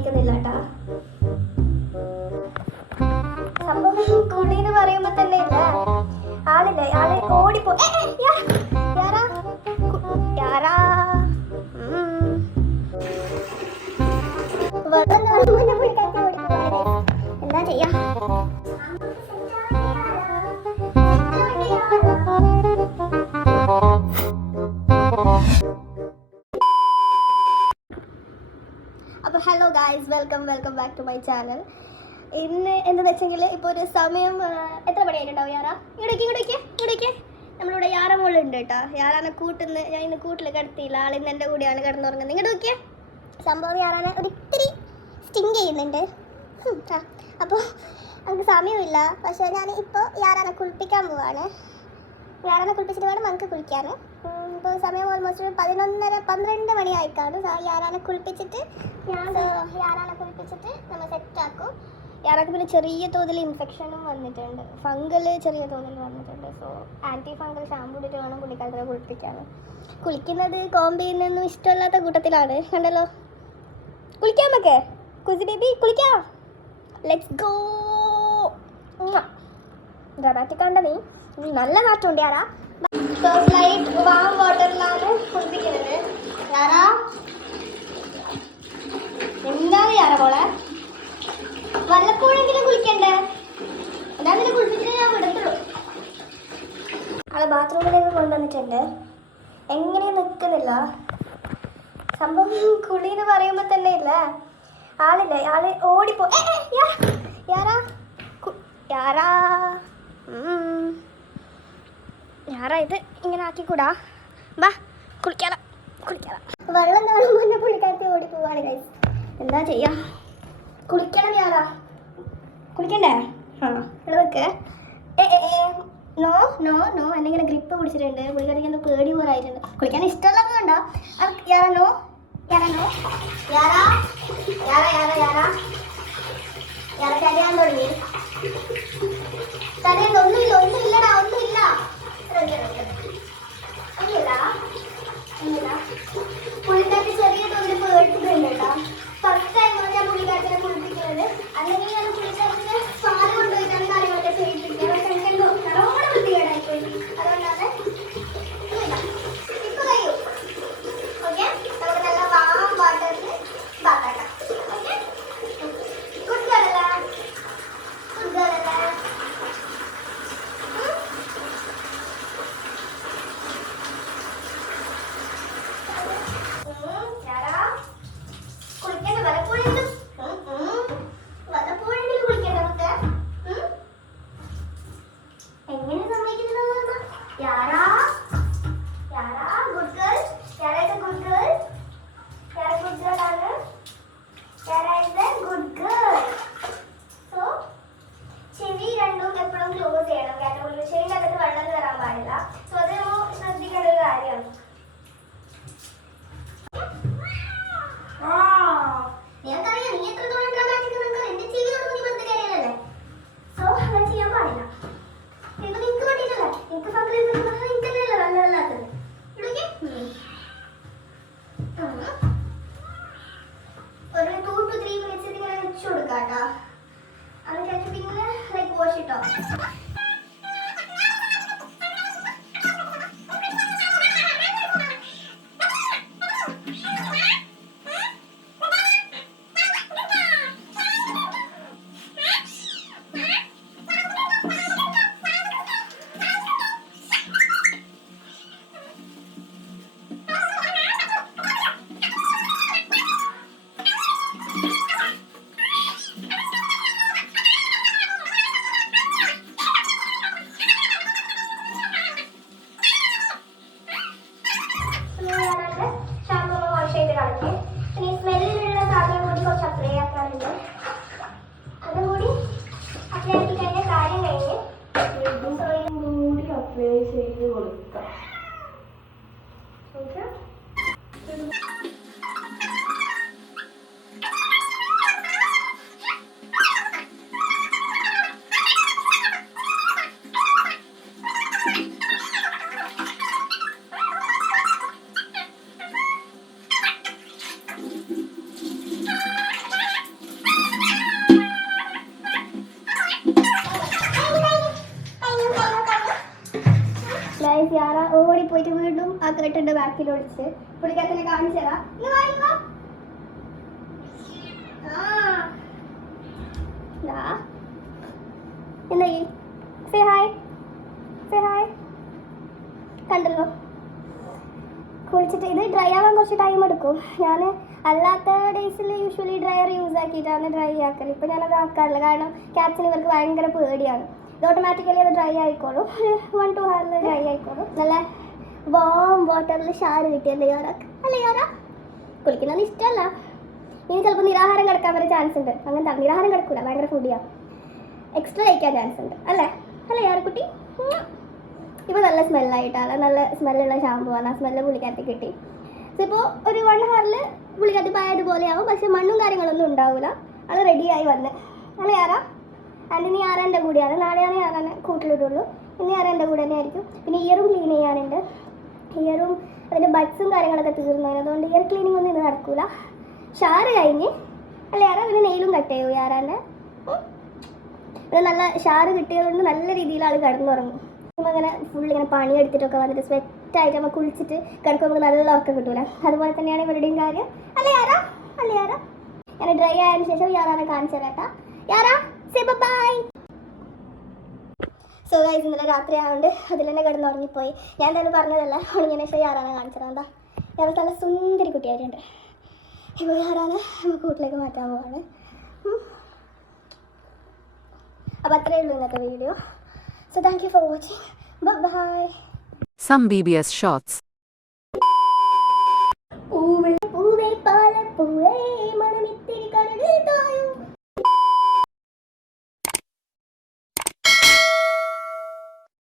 സമ്മതിക്കുന്നില്ല കേട്ടാ സംഭവം കുളി എന്ന് പറയുമ്പോ തന്നെ ഇല്ല ആളെ ആൾ ഓടിപ്പോ അപ്പോൾ hello guys welcome welcome back to my channel ഇന്ന് എന്താണെന്ന് വെച്ചെങ്കിൽ ഇപ്പോൾ ഒരു സമയം എത്ര മണിയായിട്ടുണ്ടാവും യാറ? ഇവിടേക്ക് ഇവിടേക്ക് ഇവിടേക്ക്. നമ്മളിവിടെ യാറ ഉണ്ട് കേട്ടോ. യാറാനെ കൂട്ടുന്ന ഞാൻ ഇന്ന് കൂട്ടിൽ കിടത്തിയില്ല. ആൾ ഇന്ന് എന്റെ കൂടെയാണ് കിടന്നുറങ്ങുന്നത്. ഇങ്ങോട്ട് നോക്കിയേ. സംഭവം യാറാനെ ഒരിത്തിരി സ്റ്റിങ് ചെയ്യുന്നുണ്ട്. അപ്പോൾ നമുക്ക് സമയമില്ല. പക്ഷേ ഞാൻ ഇപ്പോൾ യാറാനെ കുളിപ്പിക്കാൻ പോവാണ്. യാറാനെ കുളിപ്പിച്ചിട്ട് വേണം നമുക്ക് കുളിക്കാൻ ഇപ്പോൾ സമയം ഓൾമോസ്റ്റ് ഒരു പതിനൊന്നര പന്ത്രണ്ട് മണി ആയിക്കാണ് യാറാനെ കുളിപ്പിച്ചിട്ട് ഞാൻ യാറാനെ കുളിപ്പിച്ചിട്ട് നമ്മൾ സെറ്റാക്കും യാറാക്ക് പിന്നെ ചെറിയ തോതിൽ ഇൻഫെക്ഷനും വന്നിട്ടുണ്ട്. ഫംഗൽ ചെറിയ തോതിൽ വന്നിട്ടുണ്ട്. സോ ആന്റി ഫംഗൽ ഷാമ്പു ഇട്ടിട്ട് വേണം കുളിക്കാത്ത കുളിപ്പിക്കാൻ. കുളിക്കുന്നത് കോമ്പ് നിന്നും ഇഷ്ടമല്ലാത്ത കൂട്ടത്തിലാണ്. കണ്ടല്ലോ? കുളിക്കാം നമുക്ക് കുസി ബേബി കുളിക്കാം. ലെറ്റ്സ് ഗോ ഡ്രമാറ്റിക് കണ്ട നീ. നല്ല കാറ്റുണ്ട് യാറാ ലൈറ്റ് വാം വാട്ടറിലാണ് കുളിപ്പിക്കുന്നത് യാറാ എന്താണ് യാറ മോളെ വല്ലപ്പോഴെങ്കിലും കുളിക്കണ്ടേ? അതാ നിന്നെ കുളിപ്പിച്ചിട്ട് ഞാൻ വിടത്തുള്ളൂ. ആളെ ബാത്റൂമിലേക്ക് കൊണ്ടുവന്നിട്ടുണ്ട്. എങ്ങനെ നിൽക്കുന്നില്ല സംഭവം കുളി എന്ന് പറയുമ്പോൾ തന്നെ ഇല്ല. ആളില്ല ആൾ ഓടിപ്പോ യാരാ? യാരാ? ഉം. യാറാ ഇത് ഇങ്ങനെ ആക്കിക്കൂടാ. ബാ കുളിക്കാല കുളിക്കാല. വെള്ളം കാണുമ്പോൾ മുന്നേ പുള്ളിക്കാരത്തി ഓടി പോവാണ് ഗൈസ് എന്താ ചെയ്യാ? കുളിക്കണം ഞാറാ. കുളിക്കണ്ടേ? ആ വെക്ക് നോ നോ നോ. എന്നെ ഇങ്ങനെ ഗ്രിപ്പ് പിടിച്ചിട്ടുണ്ട്. പുള്ളിക്കാരിക്ക് എന്തോ പേടി പോലെ ആയിട്ടുണ്ട്. കുളിക്കാൻ ഇഷ്ടമുള്ളതുകൊണ്ടോ യാറാ നോ. യാറാ നോ. യാറാ യാറാ യാറാ യാറാ തുടങ്ങി. കരയണ്ട ഒന്നുമില്ല ഒന്നുമില്ലടാ. Thank you. Yeah. ト。okay good like വീണ്ടും ആ കേട്ടിട്ടുണ്ട് ബാക്കിൽ ഒളിച്ച് പുള്ളിക്കാരത്തിനെ കാണിച്ചു തരാം. കണ്ടല്ലോ. കുളിച്ചിട്ട് ഇത് ഡ്രൈ ആവാൻ കുറച്ച് ടൈം എടുക്കും. ഞാൻ അല്ലാത്ത ഡേയ്സിൽ യൂഷ്വലി ഡ്രയർ യൂസ് ആക്കിയിട്ടാണ് ഡ്രൈ ആക്കൽ. ഇപ്പം ഞാനത് ആക്കാറില്ല. കാരണം ക്യാറ്റ്സിന് ഇവർക്ക് ഭയങ്കര പേടിയാണ്. ഇത് ഓട്ടോമാറ്റിക്കലി അത് ഡ്രൈ ആയിക്കോളും. വൺ ടു ഹവറിൽ ഡ്രൈ ആയിക്കോളും. നല്ല വാം വാട്ടറിൽ ഷാറ് കിട്ടിയല്ലേ യാറാക്ക് അല്ലേ യാറാ? കുളിക്കുന്നത് ഇഷ്ടമല്ല ഇനി ചിലപ്പോൾ നിരാഹാരം കിടക്കാൻ വരെ ചാൻസ് ഉണ്ട്. അങ്ങനത്തെ നിരാഹാരം കിടക്കൂല ഭയങ്കര ഫുഡിയാണ് എക്സ്ട്രാ കഴിക്കാൻ ചാൻസ് ഉണ്ട്. അല്ലേ? അല്ലേ കുട്ടി? ഇപ്പോൾ നല്ല സ്മെല്ലായിട്ടാണ് നല്ല സ്മെല്ലുള്ള ഷാമ്പു ആണ്. ആ സ്മെല്ല് കിട്ടി. ഇപ്പോൾ ഒരു വൺ ഹവറിൽ പുള്ളിക്കകത്ത് പോയതുപോലെയാവും. പക്ഷേ മണ്ണും കാര്യങ്ങളൊന്നും ഉണ്ടാവില്ല അത് റെഡിയായി വന്ന്. അല്ലേ ആരാ ആൻഡ് ഇനി ആറ് എന്റെ കൂടെയാണ് നാളെയാണ് ഞാൻ കൂട്ടിലിടുള്ളൂ. ഇനി ആറ് എന്റെ കൂടെ തന്നെ ആയിരിക്കും പിന്നെ ഇയറും ക്ലീൻ ചെയ്യാനുണ്ട് ഇയറും അതിന്റെ ബഡ്സും കാര്യങ്ങളൊക്കെ തീർന്നതിന് അതുകൊണ്ട് ഇയർ ക്ലീനിങ് ഒന്നും ഇത് നടക്കൂല. ഷാറ് കഴിഞ്ഞ് അല്ല ഏറെ പിന്നെ നെയിലും കട്ട് ചെയ്യൂ. ആറാന്റെ പിന്നെ നല്ല ഷാറ് കിട്ടിയതുകൊണ്ട് നല്ല രീതിയിൽ ആൾ കിടന്നുറങ്ങും. അങ്ങനെ ഫുൾ ഇങ്ങനെ പണിയെടുത്തിട്ടൊക്കെ വന്നിട്ട് സ്വെറ്റായിട്ട് നമ്മൾ കുളിച്ചിട്ട് കിടക്കുമ്പോൾ നമുക്ക് നല്ല ഉറക്കം കിട്ടൂല. അതുപോലെ തന്നെയാണ് ഇവരുടെയും കാര്യം. അല്ലേ ആരാ അല്ലേ ആരാ ഞാൻ ഡ്രൈ ആയതിനു ശേഷം യാറാനെ കാണിച്ചു തരാട്ടാ Yara say bye so guys ഇന്നലെ രാത്രി ആയതുകൊണ്ട് അതിൽ തന്നെ കിടന്ന് ഉറങ്ങിപ്പോയി. ഞാൻ എന്തായാലും പറഞ്ഞതല്ല ഉണങ്ങിയതിന് ശേഷം യാറാനെ കാണിച്ചത്? എന്താ ഞങ്ങൾ നല്ല സുന്ദരി കുട്ടിയായിട്ടുണ്ട്. ഇപ്പോൾ ആരാണ്? നമുക്ക് വീട്ടിലേക്ക് മാറ്റാൻ പോവാണ്. അപ്പം അത്രയേ ഉള്ളൂ ഇന്നത്തെ video so thank you for watching bye Some BBS shots.